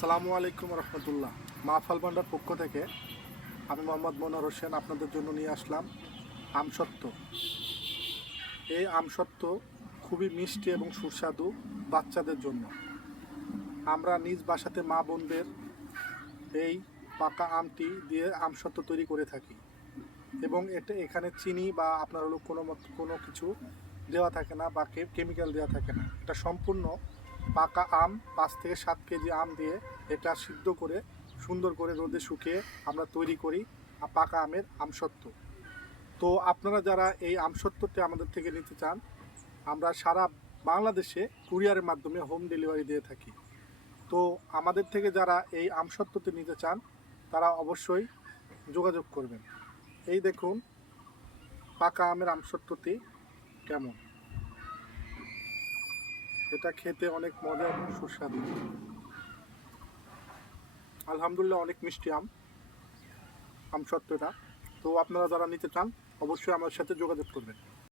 আসসালামু আলাইকুম রহমতুল্লাহ। মাহফাল ভান্ডার পক্ষ থেকে আমি মোহাম্মদ মনোয়ার হোসেন আপনাদের জন্য নিয়ে আসলাম আমসত্ত্ব। এই আমসত্ত্ব খুবই মিষ্টি এবং সুস্বাদু বাচ্চাদের জন্য। আমরা নিজ বাসাতে মা বোনদের এই পাকা আমটি দিয়ে আমসত্ত্ব তৈরি করে থাকি এবং এখানে চিনি বা আপনার হলো কোনো কিছু দেওয়া থাকে না বা কেমিক্যাল দেওয়া থাকে না। এটা সম্পূর্ণ পাকা আম, 5 থেকে 7 কেজি আম দিয়ে এটা সিদ্ধ করে সুন্দর করে রোদে শুকিয়ে আমরা তৈরি করি পাকা আমের আমসত্ত্ব। তো আপনারা যারা এই আমসত্ত্বটি আমাদের থেকে নিতে চান, আমরা সারা বাংলাদেশে কুরিয়ারের মাধ্যমে হোম ডেলিভারি দিয়ে থাকি। তো আমাদের থেকে যারা এই আমসত্ত্বটি নিতে চান তারা অবশ্যই যোগাযোগ করবেন। এই দেখুন পাকা আমের আমসত্ত্বটি কেমন। এটা খেতে অনেক মজা এবং সুস্বাদু। আলহামদুলিল্লাহ, অনেক মিষ্টি আমসত্ত্বটা। তো আপনারা যারা নিতে চান অবশ্যই আমার সাথে যোগাযোগ করবেন।